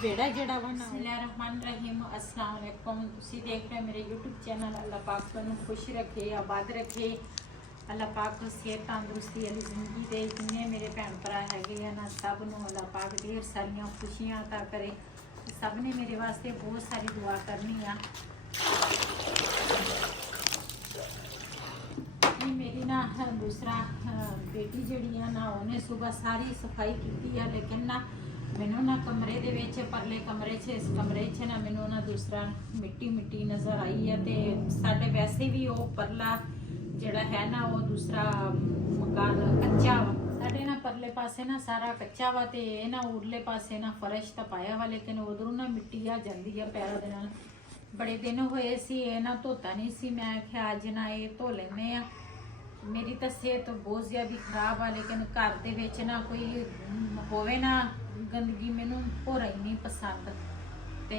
बेड़ा जड़ा वा बिस्मिल्लाहिर्रहमानिर्रहीम अस्सलाम वालेकुम। तुसी देख रहे मेरे यूट्यूब चैनल। अल्लाह पाक तुहानू खुश रखे, आबाद रखे। अल्लाह पाक सेहत तंदुरुस्ती वाली जिंदगी दे। जिन्ने मेरे भैन भरा है ना सब नू अल्लाह पाक ढेर सारियां खुशियां अता करे। सब ने मेरे वास्ते बहुत सारी दुआ करनी आ। मेरी ना दूसरा बेटी जड़ी है ना उन्हें सुबह सारी सफाई की है, लेकिन ना मैनू ना कमरे दे विच परले कमरे च इस कमरे च ना मैनू ना दूसरा मिट्टी मिट्टी नज़र आई है। तो साडे वैसे भी वो परला जड़ा है ना वो दूसरा मकान कच्चा वा। साडे ना परले पासे ना सारा कच्चा वा ते ना उरले पासे ना फर्श तो पाया वा, लेकिन उधरों ना मिट्टी आ जाती है पैरों दे नाल। बड़े दिन होए सी ये ना धोता नहीं सी। मैं आख्या अज ना ये धो लेने आ। मेरी तो सेहत बहुत ज़्यादा खराब है, लेकिन घर दे विच ना कोई होवे ना गंदगी मैनू होर ही नहीं पसंद। तो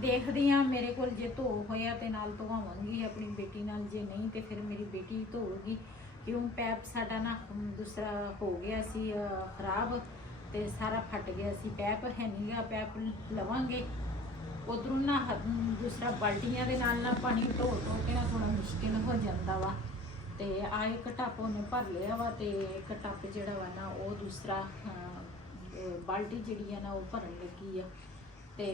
देखदी हाँ मेरे को जे धो होया तो नाल धोवांगी अपनी बेटी नाल, जे नहीं तो फिर मेरी बेटी धोगी। क्यों पैप साडा ना दूसरा हो गया सी खराब, तो सारा फट गया सी। पैप है नहीं गा, पैप लवांगे उधरों ना दूसरा बाल्टियां दे नाल ना पानी धो के ना थोड़ा मुश्किल हो जाता वा। तो आ एक टप उन्हें भर लिया वा, तो एक टप जड़ा वा ना वो दूसरा बाल्टी जड़ी है ना वो भरन लगी है। तो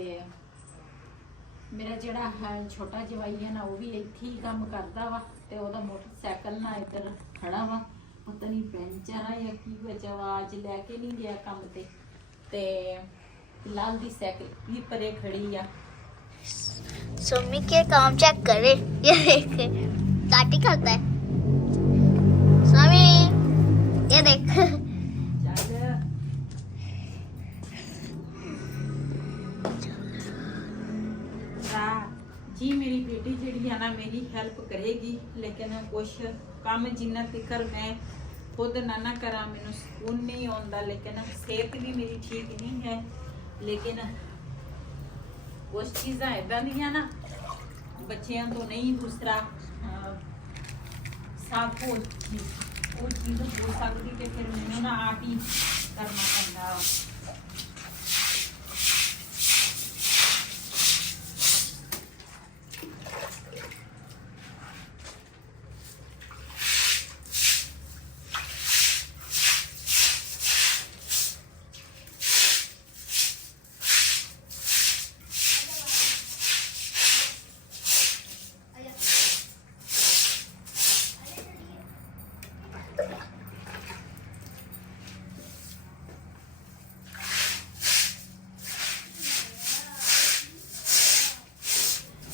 मेरा जड़ा है छोटा जवाई है ना वो भी इत्थे ही काम करता वा। तो वह मोटरसाइकिल ना इधर खड़ा वा, पता नहीं पंचर है या की वजह वा, अज लैके नहीं गया काम ते। फिलहाल दी साइकिल भी परे खड़ी आ। सुम्मी के काम चेक करे, ये देख काटी करता है स्वामी, ये देख जी। मेरी बेटी जी है ना मेरी हेल्प करेगी, लेकिन कुछ काम जिन्ना तक मैं खुद ना करा मैनू सुकून नहीं आता। लेकिन सेहत भी मेरी ठीक नहीं है, लेकिन कुछ चीज़ा इदा दियां ना बच्चों तो नहीं दूसरा साफ हो वो चीज़ हो सकती, तो फिर मैनू ना आप ही करना पैंदा।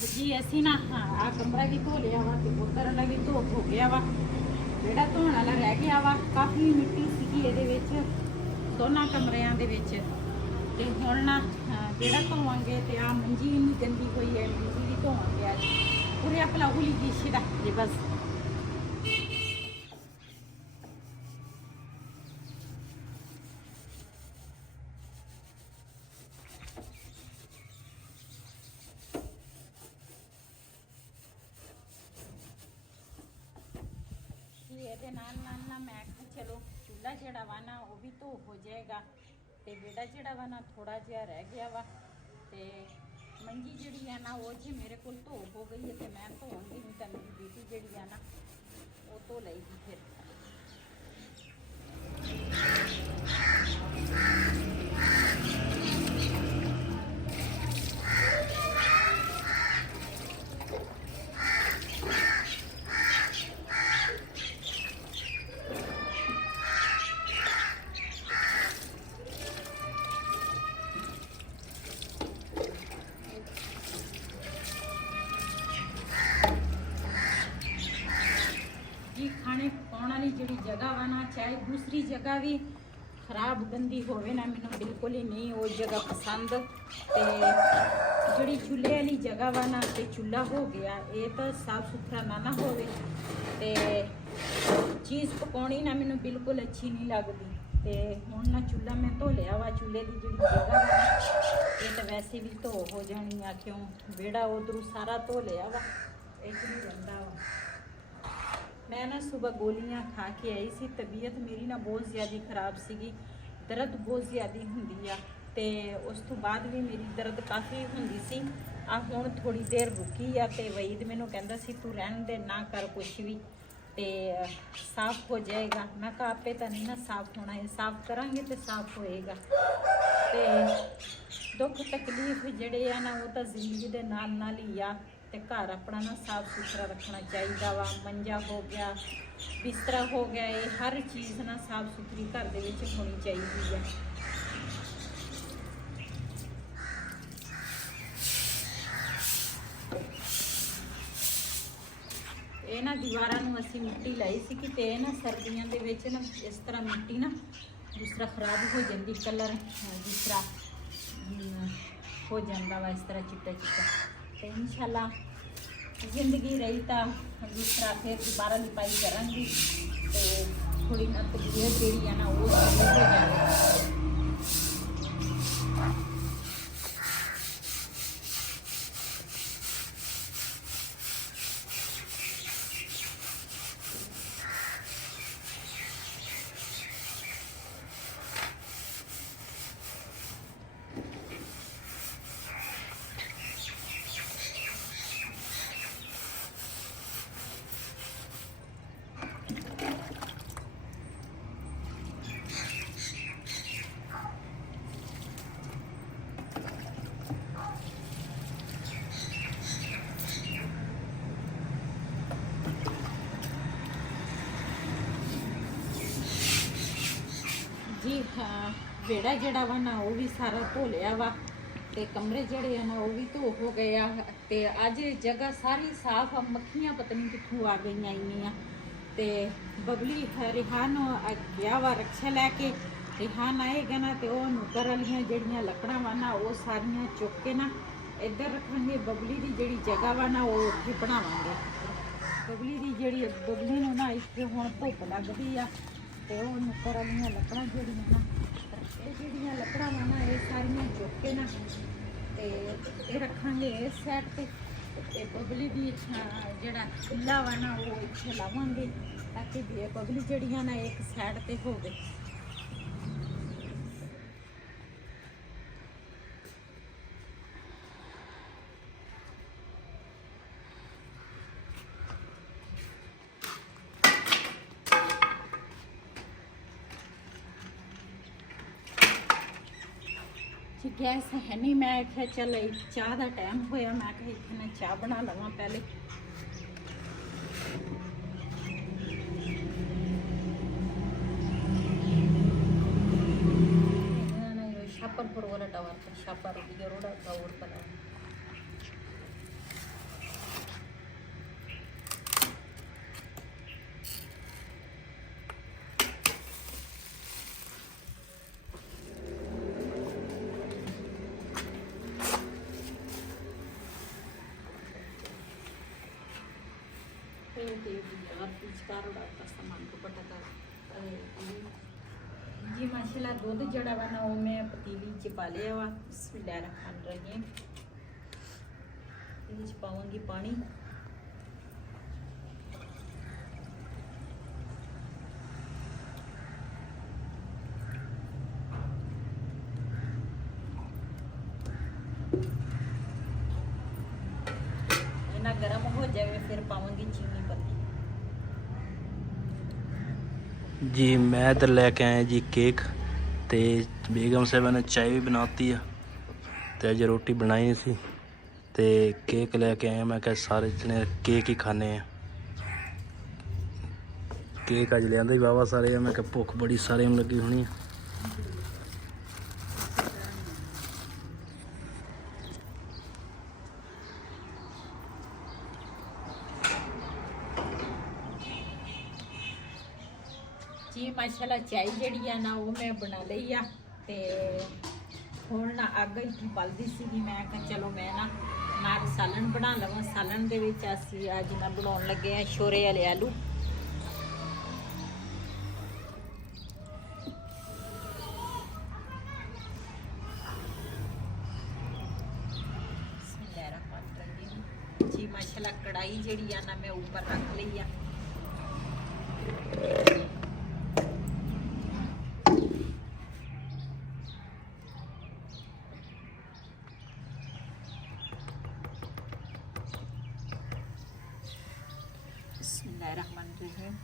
जी असी ना आ कमरा भी धो लिया वा, तो उधर वाला भी धो हो गया वा। जेड़ा धोने वाला रह गया वा, काफ़ी मिट्टी सीगी इहदे विच दोनों कमरियां दे विच। ते हुण ना जेड़ा धोवांगे ते आ मंजी इन्नी गंदी होई है, मंजी भी धोवांगे अज पूरे भला हुली जी छिड़ा जे बस। ये नाल नाल ना मैं चलो चूल्हा जड़ा वा ना वो भी धो हो जाएगा। तो बेड़ा जड़ा वा ना थोड़ा जिहा रह गया वा। तो मंजी जड़ी है ना वो जी मेरे को धो हो गई है, तो मैं धोऊंगी नहीं तो मेरी बेटी जड़ी है ना वो धो लेगी फिर। खाने पकाने वाली जी जगह वा ना, चाहे दूसरी जगह भी खराब गंदी होवे ना, मैनू बिल्कुल ही नहीं वो जगह पसंद। तो जी चूल्हे वाली जगह वा ना, तो चूल्हा हो गया ये तो साफ सुथरा ना होवे, तो चीज़ पकानी ना मैनू बिल्कुल अच्छी नहीं लगती। तो हुण ना चूल्हा मैं धो लिया वा, चूल्हे की जी जगह वा ना ये तो वैसे भी धो हो जानी आ। क्यों बेड़ा उधरों सारा धो लिया वा, एक नहीं रहा वा। मैं ना सुबह गोलियां खा के आई सी, तबीयत मेरी ना बहुत ज़्यादा खराब सीगी, दर्द बहुत ज़्यादा हुंदी आ। ਤੇ ਉਸ ਤੋਂ ਬਾਅਦ ਵੀ ਮੇਰੀ ਦਰਦ ਕਾਫੀ ਹੁੰਦੀ ਸੀ। ਆ ਹੁਣ ਥੋੜੀ ਦੇਰ ਰੁਕੀ ਆ ਤੇ ਵਈਦ ਮੈਨੂੰ ਕਹਿੰਦਾ ਸੀ ਤੂੰ ਰਹਿਣ ਦੇ, ਨਾ ਕਰ ਕੁਛ ਵੀ, ਤੇ ਸਾਫ਼ ਹੋ ਜਾਏਗਾ। ਮੈਂ ਕਿਹਾ ਆਪੇ ਤਾਂ ਨਹੀਂ ਨਾ ਸਾਫ਼ ਹੋਣਾ, ਇਹ ਸਾਫ਼ ਕਰਾਂਗੇ ਤੇ ਸਾਫ਼ ਹੋਏਗਾ। ਤੇ ਦੁੱਖ ਤਕਲੀਫ ਜਿਹੜੇ ਆ ਨਾ ਉਹ ਤਾਂ ਜ਼ਿੰਦਗੀ ਦੇ ਨਾਲ ਨਾਲ ਹੀ ਆ, ਤੇ ਘਰ ਆਪਣਾ ਨਾ ਸਾਫ਼ ਸੁਥਰਾ ਰੱਖਣਾ ਚਾਹੀਦਾ ਵਾ। ਮੰਜਾ ਹੋ ਗਿਆ, ਬਿਸਤਰਾ ਹੋ ਗਿਆ, ਇਹ ਹਰ ਚੀਜ਼ ਨਾ ਸਾਫ਼ ਸੁਥਰੀ ਘਰ ਦੇ ਵਿੱਚ ਹੋਣੀ ਚਾਹੀਦੀ ਆ। ਇਹ ਨਾ ਦੀਵਾਰਾਂ ਨੂੰ ਅਸੀਂ ਮਿੱਟੀ ਲਾਈ ਸੀ ਕਿ ਤੇ ਇਹ ਨਾ ਸਰਦੀਆਂ ਦੇ ਵਿੱਚ ਨਾ ਇਸ ਤਰ੍ਹਾਂ ਮਿੱਟੀ ਨਾ ਜਿਸ ਤਰ੍ਹਾਂ ਖਰਾਬ ਹੋ ਜਾਂਦੀ, ਕਲਰ ਜਿਸ ਤਰ੍ਹਾਂ ਹੋ ਜਾਂਦਾ ਵਾ ਇਸ ਤਰ੍ਹਾਂ ਚਿੱਟਾ ਚਿੱਟਾ। ਤੇ ਇਨਸ਼ਾਅੱਲਾ ਜ਼ਿੰਦਗੀ ਰਹੀ ਤਾਂ ਜਿਸ ਤਰ੍ਹਾਂ ਫਿਰ ਦੁਬਾਰਾ ਲਿਪਾਈ ਕਰਾਂਗੀ ਤੇ ਥੋੜੀ ਨਾ ਤਕਲੀਫ ਜਿਹੜੀ ਆ ਨਾ ਉਹ ਸਹੀ ਹੋ ਜਾਵੇ। ਜੀ ਹਾਂ, ਵਿਹੜਾ ਜਿਹੜਾ ਵਾ ਨਾ ਉਹ ਵੀ ਸਾਰਾ ਧੋ ਲਿਆ ਵਾ, ਤੇ ਕਮਰੇ ਜਿਹੜੇ ਆ ਨਾ ਉਹ ਵੀ ਧੋ ਹੋ ਗਏ ਆ। ਤੇ ਅੱਜ ਜਗ੍ਹਾ ਸਾਰੀ ਸਾਫ਼ ਆ, ਮੱਖੀਆਂ ਪਤਾ ਨਹੀਂ ਕਿੱਥੋਂ ਆ ਗਈਆਂ ਇੰਨੀਆਂ। ਤੇ ਬਬਲੀ ਰਿਹਾਨ ਗਿਆ ਵਾ ਰਕਸ਼ਾ ਲੈ ਕੇ, ਰਿਹਾਨ ਆਏਗਾ ਨਾ ਤੇ ਉਹ ਨੁਕਰ ਵਾਲੀਆਂ ਜਿਹੜੀਆਂ ਲੱਕੜਾਂ ਵਾ ਨਾ ਉਹ ਸਾਰੀਆਂ ਚੁੱਕ ਕੇ ਨਾ ਇੱਧਰ ਰੱਖਾਂਗੇ। ਬਬਲੀ ਦੀ ਜਿਹੜੀ ਜਗ੍ਹਾ ਵਾ ਨਾ ਉਹ ਉੱਥੇ ਬਣਾਵਾਂਗੇ। ਬਬਲੀ ਦੀ ਜਿਹੜੀ ਬਬਲੀ ਨੂੰ ਨਾ ਇੱਥੇ ਹੁਣ ਧੁੱਪ ਲੱਗਦੀ ਆ, ਤੇ ਉਹ ਨੁਕਰ ਵਾਲੀਆਂ ਲੱਕੜਾਂ ਜਿਹੜੀਆਂ ਨਾ ਇਹ ਜਿਹੜੀਆਂ ਲੱਕੜਾਂ ਵਾ ਨਾ ਇਹ ਸਾਰੀਆਂ ਚੁੱਕ ਕੇ ਨਾ ਤੇ ਇਹ ਰੱਖਾਂਗੇ ਇਸ ਸਾਈਡ ਤੇ ਬਬਲੀ ਦੀ ਜਿਹੜਾ ਚੁੱਲ੍ਹਾ ਵਾ ਨਾ ਉਹ ਇੱਥੇ ਲਾਵਾਂਗੇ ਤਾਂ ਕਿ ਬਬਲੀ ਜਿਹੜੀਆਂ ਨਾ ਇੱਕ ਸਾਈਡ ਤੇ ਹੋਵੇ। ਜੀ ਗੈਸ ਹੈ ਨਹੀਂ, ਮੈਂ ਕਿਹਾ ਚੱਲ ਚਾਹ ਦਾ ਟਾਈਮ ਹੋਇਆ, ਮੈਂ ਕਿਹਾ ਇੱਥੇ ਮੈਂ ਚਾਹ ਬਣਾ ਲਵਾਂ ਪਹਿਲੇ। ಶಾಪರ್ಪುರ ಹೊರಟವಂತ ಶಾಪರ್ ರೋಡ ಊರ್ ಪದ सामान को पटा जी माशाल्लाह दूध जड़ा वा ना वो मैं पतीली च पा लिया वा। बिस्मिल्लाह रहमान रहीम। इसमें पाऊंगी पानी। इतना गर्म हो जाए फिर पाऊंगी चीनी पत्ती। जी मैं इधर लेके आया जी केक, ते बेगम साहब ने चाय भी बनाती है, तो अज रोटी बनाई नहीं सी, ते केक लेके आया। मैं क्या सारे जने केक ही खाने हैं। केक अज लिया ही वावा सारे। मैं क्या भुख बड़ी सारे लगी होनी है। जी माशाल्लाह चाय ਜਿਹੜੀ ਆ ਨਾ ਉਹ ਮੈਂ ਬਣਾ ਲਈ ਆ, ਤੇ ਹੁਣ ਨਾ ਅੱਗ ਇੱਥੇ ਬਲਦੀ ਸੀਗੀ। ਮੈਂ ਕਿਹਾ ਚਲੋ ਮੈਂ ਨਾ ਨਾਲ ਸਾਲਣ ਬਣਾ ਲਵਾਂ। ਸਾਲਣ ਦੇ ਵਿੱਚ ਅਸੀਂ ਅੱਜ ਨਾ ਬਣਾਉਣ ਲੱਗੇ ਆ ਸ਼ੋਰੇ ਵਾਲੇ ਆਲੂ। जी माशाल्लाह कढ़ाई ਜਿਹੜੀ ਆ ਨਾ ਮੈਂ ਉੱਪਰ ਰੱਖ ਲਈ ਆ। बिस्मिल्लाहिर्रहमानिर्रहीम।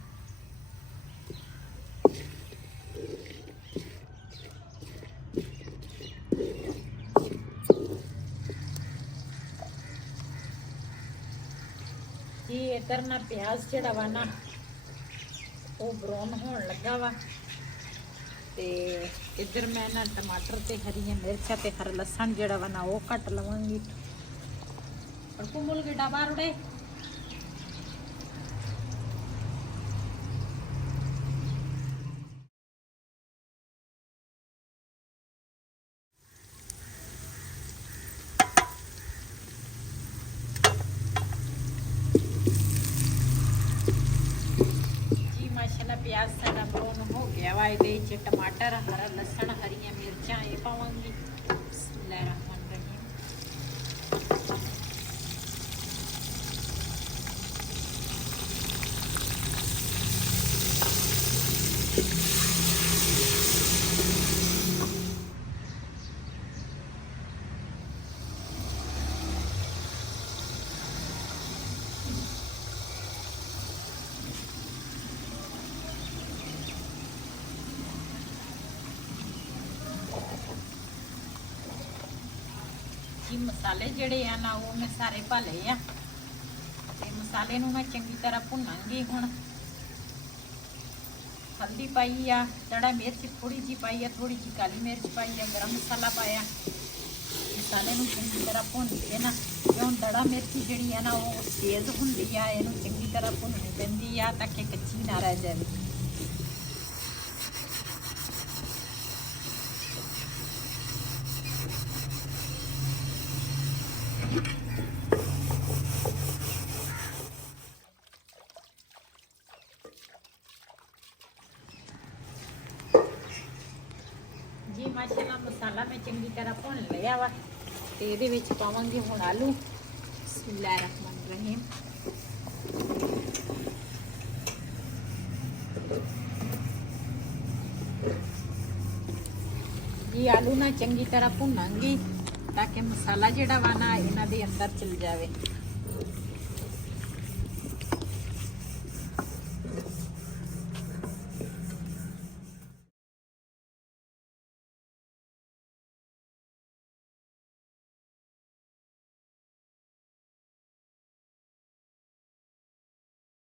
जी इधर ना प्याज जिहड़ा वा ना वो ब्राउन होने लगा वा ते इधर मैं ना टमाटर ते हरियां मिर्चा ते हरा लसन जिहड़ा वा ना वो कट लवांगी। और कुमुल गिड्डा बाहर उड़े। जी माशाल्लाह प्याज सारा ब्राउन हो गया वा। इहदे विच टमाटर हरा लसन हरियां मिर्चां ये पावांगी। बिस्मिल्लाहिर्रहमानिर्रहीम। जी मसाले ਜਿਹੜੇ ਆ ਨਾ ਉਹ ਮੈਂ ਸਾਰੇ ਪਾ ਲਏ ਆ ਤੇ ਮਸਾਲੇ ਨੂੰ ਮੈਂ ਚੰਗੀ ਤਰ੍ਹਾਂ ਭੁੰਨਾਂਗੀ। ਹੁਣ ਹਲਦੀ ਪਾਈ ਆ, ਦੜਾ ਮਿਰਚ ਥੋੜੀ ਜੀ ਪਾਈ ਆ, ਥੋੜੀ ਜੀ ਕਾਲੀ ਮਿਰਚ ਪਾਈ ਆ, ਗਰਮ ਮਸਾਲਾ ਪਾਇਆ। ਮਸਾਲੇ ਨੂੰ ਚੰਗੀ ਤਰ੍ਹਾਂ ਭੁੰਨ ਕੇ ਨਾ ਕਿਉਂ ਦੜਾ ਮਿਰਚ ਜਿਹੜੀ ਆ ਨਾ ਉਹ ਤੇਜ਼ ਹੁੰਦੀ ਆ, ਇਹਨੂੰ ਚੰਗੀ ਤਰ੍ਹਾਂ ਭੁੰਨਣੀ ਪੈਂਦੀ ਆ ਤਾਂ ਕਿ ਕੱਚੀ ਨਾ ਰਹਿ ਜਾਵੇ। जी माशाल्लाह मसाला मैं चंगी तरह भुन लिया वा ते ਇਹਦੇ ਵਿੱਚ ਪਾਵਾਂਗੇ ਹੁਣ ਆਲੂ। बिस्मिल्लाहिर्रहमानिर्रहीम। जी आलू ना चंगी तरह भुनांगी ताकि मसाला ਜਿਹੜਾ ਵਾ ਨਾ ਇਹਨਾਂ ਦੇ ਅੰਦਰ ਚਲ ਜਾਵੇ।